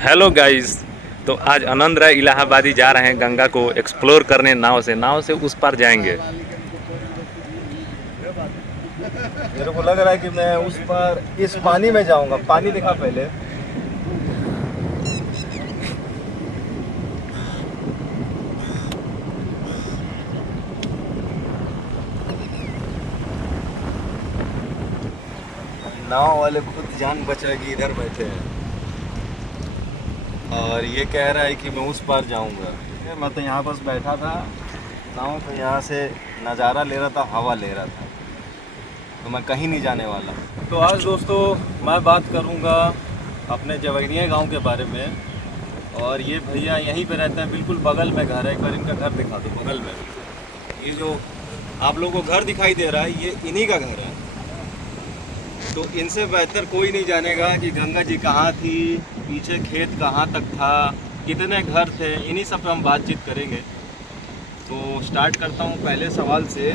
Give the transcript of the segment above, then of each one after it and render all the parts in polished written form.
Hello guys. तो आज आनंद राय इलाहाबादी जा रहे हैं गंगा को एक्सप्लोर करने। नाव से उस पार जाएंगे। मेरे को लग रहा है कि मैं उस पर इस पानी में जाऊंगा। पानी दिखा पहले। नाव वाले खुद जान बचा के इधर बैठे हैं और ये कह रहा है कि मैं उस पार जाऊंगा। ठीक है, मैं तो यहाँ बस बैठा था, नाव को यहाँ से नज़ारा ले रहा था, हवा ले रहा था, तो मैं कहीं नहीं जाने वाला। तो आज दोस्तों मैं बात करूँगा अपने जवैनिया गांव के बारे में। और ये भैया यहीं पे रहते हैं, बिल्कुल बगल में घर है। एक बार इनका घर दिखा दो। बगल में ये जो आप लोगों को घर दिखाई दे रहा है, ये इन्हीं का घर है। तो इनसे बेहतर कोई नहीं जानेगा कि गंगा जी कहाँ थी, पीछे खेत कहाँ तक था, कितने घर थे। इन्हीं सब पे हम बातचीत करेंगे। तो स्टार्ट करता हूँ पहले सवाल से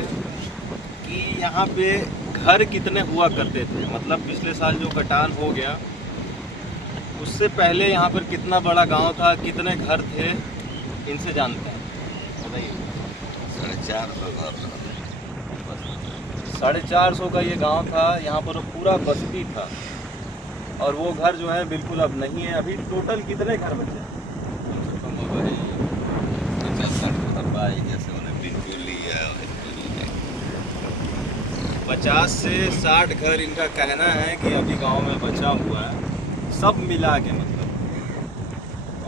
कि यहाँ पे घर कितने हुआ करते थे। मतलब पिछले साल जो कटान हो गया उससे पहले यहाँ पर कितना बड़ा गांव था, कितने घर थे, इनसे जानते हैं। बताइए। 450 घर। 450 का ये गांव था। यहाँ पर पूरा बस्ती था और वो घर जो है बिल्कुल अब नहीं है। अभी टोटल कितने घर बचे हैं? कम से कम भाई 50-60 घर भाई, जैसे उन्हें बिल्कुल 50 से 60 घर इनका कहना है कि अभी गांव में बचा हुआ है, सब मिला के मतलब।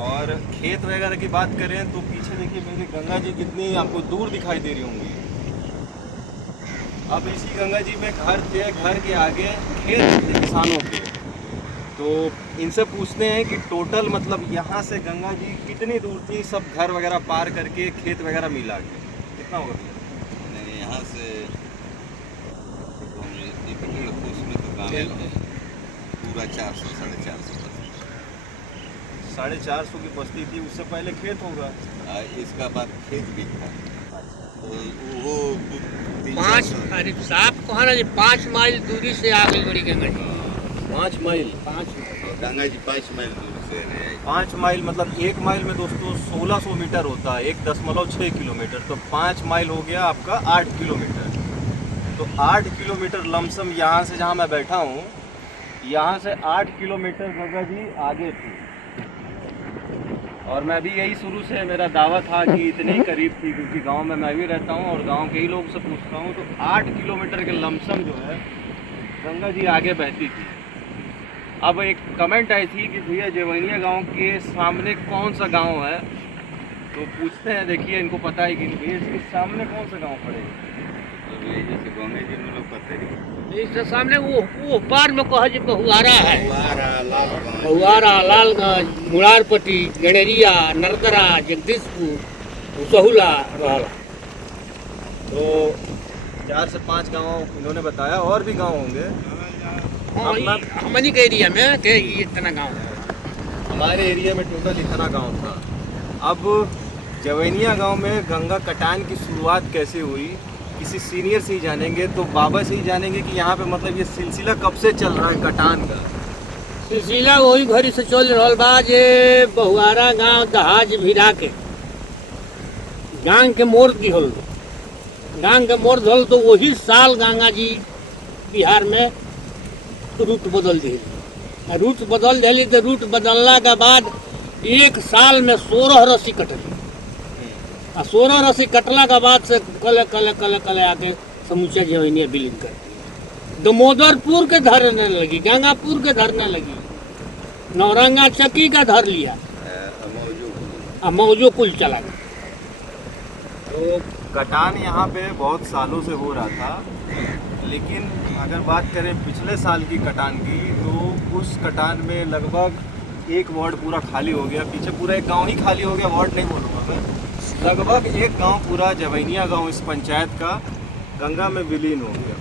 और खेत वगैरह की बात करें तो पीछे देखिए मेरी गंगा जी कितनी आपको दूर दिखाई दे रही होंगी। अब इसी गंगा जी में घर थे, घर के आगे खेत थे किसानों के। तो इनसे पूछते हैं कि टोटल मतलब यहाँ से गंगा जी कितनी दूर थी, सब घर वगैरह पार करके खेत वगैरह मिला के कितना होगा? यहाँ से उसमें तो गाँव है पूरा 400-450 450 की बस्ती थी। उससे पहले खेत होगा। इसका बाद खेत भी था। तो वो 5 अरे साहब कहा ना जी 5 माइल दूरी से आगे बड़ी गंगा जी। 5 माइल। 5 गंगा जी 5 माइल दूर से है। 5 माइल मतलब 1 माइल में दोस्तों 1600 मीटर होता है, 1.6 किलोमीटर। तो 5 माइल हो गया आपका 8 किलोमीटर। तो 8 किलोमीटर लमसम यहाँ से जहाँ मैं बैठा हूँ, यहाँ से 8 किलोमीटर गंगा जी आगे थी। और मैं भी यही शुरू से मेरा दावा था कि इतने ही करीब थी, क्योंकि गांव में मैं भी रहता हूँ और गांव के ही लोग से पूछता हूँ। तो 8 किलोमीटर के लमसम जो है गंगा जी आगे बहती थी। अब एक कमेंट आई थी कि भैया जवैनिया गांव के सामने कौन सा गांव है। तो पूछते हैं, देखिए इनको पता है कि भैया इसके सामने कौन सा गांव पड़ेगा। तो ये जैसे गंगा जी में लोग पता नहीं, इसके सामने वो पार में कहा जी बहुआरा है। लालगंज, बहुआरा, लालगंज, मुरारपट्टी, गणेरिया, नरदरा, जगदीशपुर, सहुला रहला। तो 4 से 5 गांव इन्होंने बताया, और भी गांव होंगे। हाँ, हमनी के एरिया में के इतना गाँव है। हमारे एरिया में टोटल इतना गांव था। अब जवैनिया गांव में गंगा कटान की शुरुआत कैसे हुई, किसी सीनियर से ही जानेंगे। तो बाबा से ही जानेंगे कि यहाँ पे मतलब ये सिलसिला कब से चल रहा है कटान का। सिलसिला वही घड़ी से चल रहा बा जे बहुआरा गांव दहाज भिरा के गांग के मोड़ दिहल। गांग के मोड़ धल तो वही साल गंगा जी बिहार में रूट बदल दी। रूट बदल दिली तो रूट बदलने के बाद 1 साल में 16 रस्सी कटली। आ 16 रस्सी कटला के बाद से कले आके समूचा जवैनिया विलीन कर दी। दमोदरपुर के धरने लगी, गंगापुर के धरने लगी, नौरंगा चक्की का धर लिया, मौजो कुल चला गया। तो कटान यहाँ पे बहुत सालों से हो रहा था। लेकिन अगर बात करें पिछले साल की कटान की, तो उस कटान में लगभग एक वार्ड पूरा खाली हो गया। पीछे पूरा एक गांव ही खाली हो गया, वार्ड नहीं बोलूँगा मैं। लगभग एक गांव पूरा जवैनिया गांव इस पंचायत का गंगा में विलीन हो गया।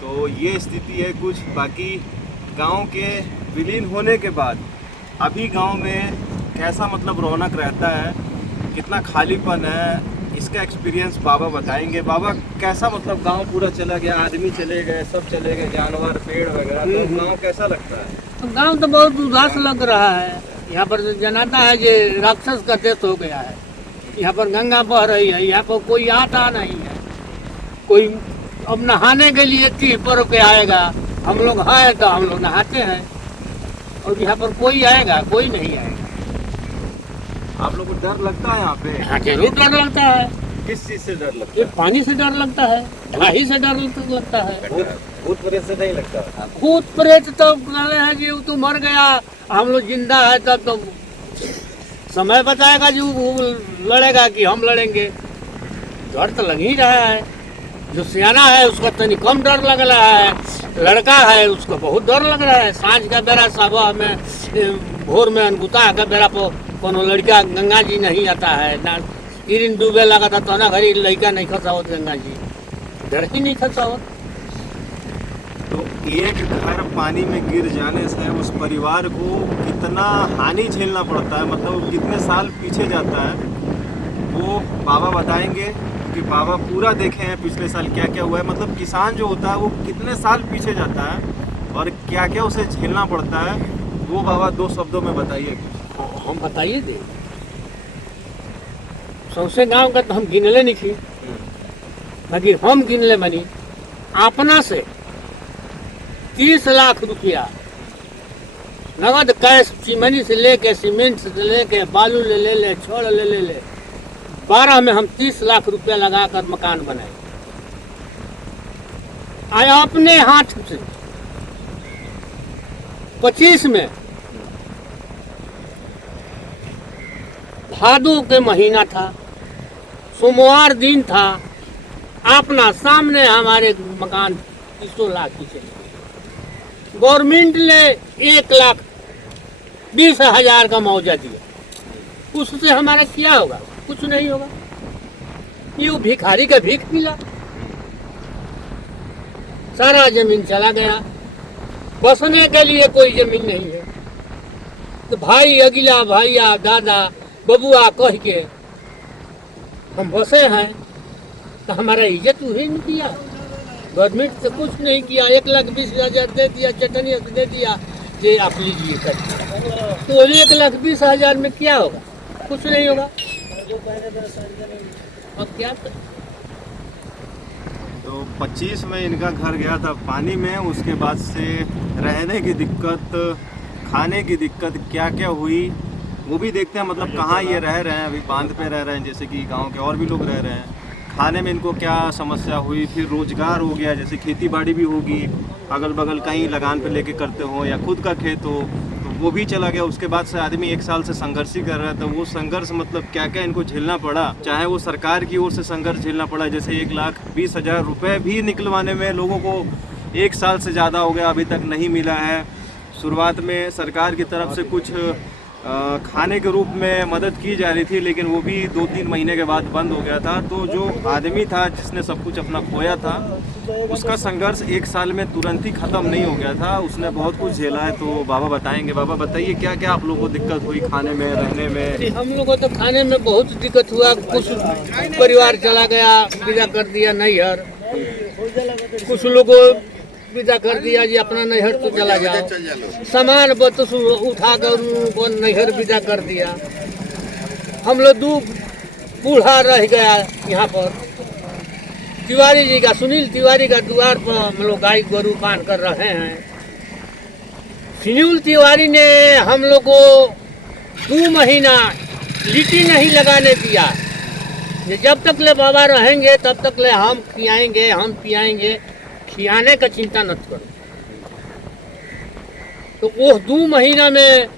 तो ये स्थिति है कुछ। बाकी गांव के विलीन होने के बाद अभी गांव में कैसा मतलब रौनक रहता है, कितना खालीपन है, इसका एक्सपीरियंस बाबा बताएंगे। बाबा कैसा मतलब गांव पूरा चला गया, आदमी चले गए, सब चले गए, जानवर पेड़ वगैरह, तो गांव कैसा लगता है? गांव तो बहुत उदास लग रहा है। यहाँ पर जनाता है कि राक्षस का देश हो गया है। यहाँ पर गंगा बह रही है, यहाँ पर कोई आता नहीं है। कोई अब नहाने के लिए 30 पर्व के आएगा, हम लोग हैं तो हम लोग नहाते हैं, और यहाँ पर कोई आएगा, कोई नहीं आएगा। आप लोग को डर लगता है यहाँ पे? हाँ जरूर डर लगता है। किस चीज से डर लगता ये पानी से डर लगता है, ढाही से डर लगता है। है? भूत प्रेत से नहीं लगता? भूत प्रेत तो कहते हैं कि तू मर गया, हम लोग जिंदा है, तब तो समय बताएगा जो वो लड़ेगा कि हम लड़ेंगे। डर तो लग ही रहा है। जो सियाना है उसका तनी कम डर लग रहा है, लड़का है उसको बहुत डर लग रहा है। सांझ का बेरा सुबह में भोर में अनगुता का बेरा पर कोनो लड़का गंगा जी नहीं आता है ना, तीन डूबे लगा था तो ना घरी लड़का नहीं खसावत गंगा जी, डर ही नहीं खसावत। तो एक घर पानी में गिर जाने से उस परिवार को कितना हानि झेलना पड़ता है, मतलब कितने साल पीछे जाता है, वो बाबा बताएंगे। कि बाबा पूरा देखे हैं पिछले साल क्या क्या हुआ है। मतलब किसान जो होता है वो कितने साल पीछे जाता है और क्या क्या उसे झेलना पड़ता है, वो बाबा 2 शब्दों में बताइए। हम बताइए दे सौसे गांव का तो हम गिनले नहीं थी, बाकी हम गिनले बनी अपना से 30 लाख रुपया नगद कैश, चिमनी से लेके सीमेंट से लेके बालू ले छोड़ ले 12 में हम 30 लाख रुपया लगाकर मकान बनाए। आया अपने हाथ से 25 में भादों के महीना था, सोमवार दिन था, अपना सामने हमारे मकान 300 लाख की चली। गवर्नमेंट ने 1,20,000 का मुआवजा दिया, उससे हमारा क्या होगा? कुछ नहीं होगा। ये वो भिखारी का भीख मिला, सारा जमीन चला गया, बसने के लिए कोई जमीन नहीं है। तो भाई अगिला भैया दादा बबुआ कह के हम बसे हैं, तो हमारा इज्जत उन्हें नहीं किया। गवर्नमेंट से कुछ नहीं किया, 1,20,000 दे दिया, चटनी दे दिया, ये आप लीजिए कर। तो 1,20,000 में क्या होगा? कुछ नहीं होगा। अब क्या कर? तो 25 में इनका घर गया था पानी में, उसके बाद से रहने की दिक्कत, खाने की दिक्कत क्या क्या हुई वो भी देखते हैं। मतलब कहाँ ये रह रहे हैं, अभी बांध पे रह रहे हैं, जैसे कि गांव के और भी लोग रह रहे हैं। खाने में इनको क्या समस्या हुई, फिर रोजगार हो गया, जैसे खेती बाड़ी भी होगी, अगल बगल कहीं लगान पे लेके करते हो या खुद का खेत हो, तो वो भी चला गया। उसके बाद से आदमी 1 साल से संघर्ष ही कर रहा है। तो वो संघर्ष मतलब क्या क्या इनको झेलना पड़ा, चाहे वो सरकार की ओर से संघर्ष झेलना पड़ा, जैसे 1,20,000 रुपये भी निकलवाने में लोगों को 1 साल से ज़्यादा हो गया, अभी तक नहीं मिला है। शुरुआत में सरकार की तरफ से कुछ खाने के रूप में मदद की जा रही थी, लेकिन वो भी 2-3 महीने के बाद बंद हो गया था। तो जो आदमी था जिसने सब कुछ अपना खोया था, उसका संघर्ष 1 साल में तुरंत ही ख़त्म नहीं हो गया था, उसने बहुत कुछ झेला है। तो बाबा बताएंगे। बाबा बताइए क्या क्या आप लोगों को दिक्कत हुई खाने में, रहने में? हम लोगों को तो खाने में बहुत दिक्कत हुआ। कुछ परिवार चला गया, विदा कर दिया नैहर, कुछ लोगों विदा कर दिया जी अपना नैहर तो चला जाओ, सामान बतस उठा कर उनको नैहर विदा कर दिया। हम लोग 2 बूढ़ा रह गया यहाँ पर। तिवारी जी का, सुनील तिवारी का द्वार पर हम लोग गाय गोरू बांध कर रहे हैं। सुनील तिवारी ने हम लोग को 2 महीना लिट्टी नहीं लगाने दिया। ये जब तक ले बाबा रहेंगे तब तक ले हम खियाएंगे, हम पियाएंगे, खियाने का चिंता मत करो। तो वो 2 महीना में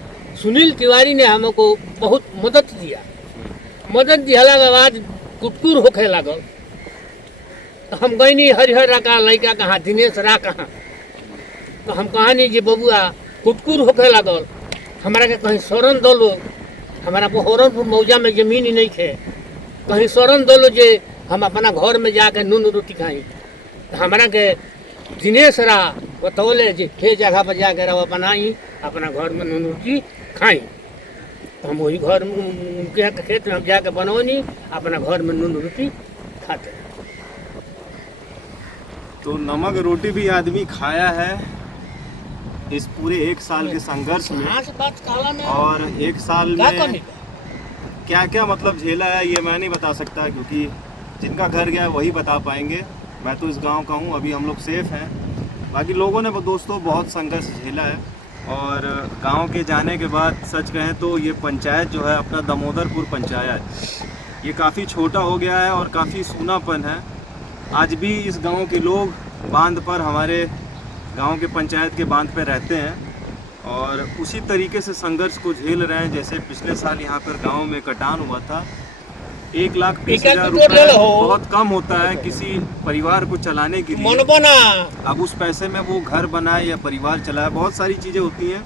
सुनील तिवारी ने हमको बहुत मदद दिया। मदद दिहला के बाद कुटकुर होखे लागल। तो हम गईनी हरिहर का लड़का कहाँ, दिनेश रा कहाँ, तो हम कहानी जी बबुआ कुटकुर होखे लागल, हमारा के कहीं शरण दो लो, हमारा पोहरनपुर मौजा में जमीन ही नहीं थे, कहीं शरण दो लो जे हम अपना घर में जाके नून रोटी खाई। हमारा के दिनेश रा बतौले जी हे जगह पर जाकर रहो बनाई, अपना घर में नून रोटी खाई। तो हम वही घर में उनके खेत में हम जाके बनौनी, अपना घर में नून रोटी खाते। तो नमक रोटी भी आदमी खाया है इस पूरे 1 साल के संघर्ष में, कहाँ से बात काला में और 1 साल क्या में कमी? क्या क्या मतलब झेला है ये मैं नहीं बता सकता, क्योंकि जिनका घर गया है वही बता पाएंगे। मैं तो इस गांव का हूँ, अभी हम लोग सेफ हैं। बाकी लोगों ने दोस्तों बहुत संघर्ष झेला है। और गांव के जाने के बाद सच कहें तो ये पंचायत जो है अपना दामोदरपुर पंचायत, ये काफ़ी छोटा हो गया है और काफ़ी सूनापन है। आज भी इस गांव के लोग बांध पर, हमारे गांव के पंचायत के बांध पर रहते हैं और उसी तरीके से संघर्ष को झेल रहे हैं। जैसे पिछले साल यहाँ पर गांव में कटान हुआ था, 1,20,000 रुपये बहुत कम होता है किसी परिवार को चलाने के लिए। अब उस पैसे में वो घर बनाए या परिवार चलाए, बहुत सारी चीज़ें होती हैं।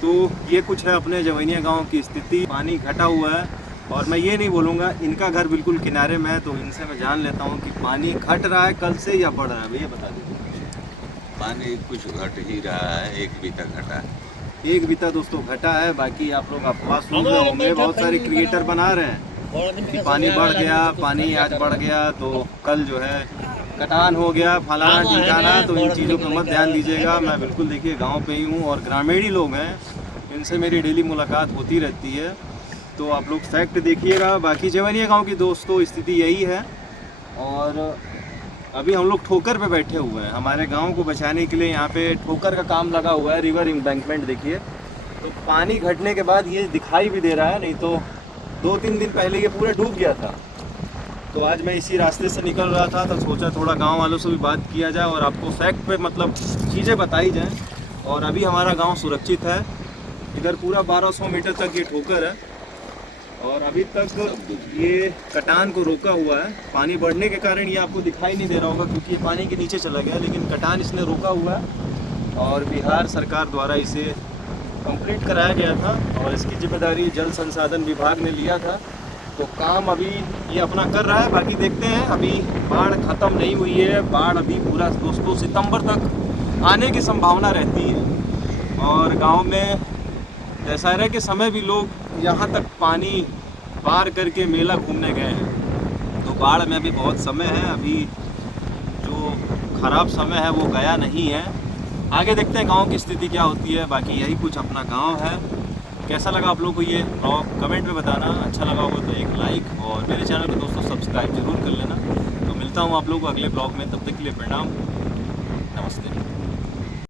तो ये कुछ है अपने जवैनिया गांव की स्थिति। पानी घटा हुआ है और मैं ये नहीं बोलूँगा, इनका घर बिल्कुल किनारे में है, तो इनसे मैं जान लेता हूँ कि पानी घट रहा है कल से या बढ़ रहा है। भैया बता दीजिए। पानी कुछ घट ही रहा है, 1 बीता घटा है। 1 बीता दोस्तों घटा है। बाकी आप लोग अफवाह सुन रहे होंगे, बहुत सारे क्रिएटर बना रहे हैं कि पानी बढ़ गया, पानी आज बढ़ गया तो कल जो है कटान हो गया, फलाना ढिकाना। तो इन चीज़ों पर मत ध्यान दीजिएगा। मैं बिल्कुल देखिए गांव पे ही हूँ और ग्रामीण ही लोग हैं, इनसे मेरी डेली मुलाकात होती रहती है। तो आप लोग फैक्ट देखिएगा। बाकी जवैनिया गांव की दोस्तों स्थिति यही है। और अभी हम लोग ठोकर पे बैठे हुए हैं। हमारे गांव को बचाने के लिए यहाँ पे ठोकर का काम लगा हुआ है। रिवर एम्बैंकमेंट देखिए, तो पानी घटने के बाद ये दिखाई भी दे रहा है, नहीं तो 2-3 दिन पहले ये पूरा डूब गया था। तो आज मैं इसी रास्ते से निकल रहा था तो सोचा थोड़ा गांव वालों से भी बात किया जाए और आपको फैक्ट पे मतलब चीज़ें बताई जाएं। और अभी हमारा गांव सुरक्षित है। इधर पूरा 1200 मीटर तक ये ठोकर है और अभी तक ये कटान को रोका हुआ है। पानी बढ़ने के कारण ये आपको दिखाई नहीं दे रहा होगा क्योंकि ये पानी के नीचे चला गया, लेकिन कटान इसने रोका हुआ है और बिहार सरकार द्वारा इसे कंप्लीट कराया गया था और इसकी जिम्मेदारी जल संसाधन विभाग ने लिया था। तो काम अभी ये अपना कर रहा है। बाकी देखते हैं, अभी बाढ़ ख़त्म नहीं हुई है। बाढ़ अभी पूरा दोस्तों सितंबर तक आने की संभावना रहती है। और गांव में दशहरे के समय भी लोग यहाँ तक पानी पार करके मेला घूमने गए हैं। तो बाढ़ में अभी बहुत समय है, अभी जो ख़राब समय है वो गया नहीं है। आगे देखते हैं गांव की स्थिति क्या होती है। बाकी यही कुछ अपना गांव है। कैसा लगा आप लोगों को ये ब्लॉग कमेंट में बताना। अच्छा लगा होगा तो एक लाइक और मेरे चैनल को दोस्तों सब्सक्राइब जरूर कर लेना। तो मिलता हूँ आप लोगों को अगले ब्लॉग में, तब तक के लिए प्रणाम, नमस्ते।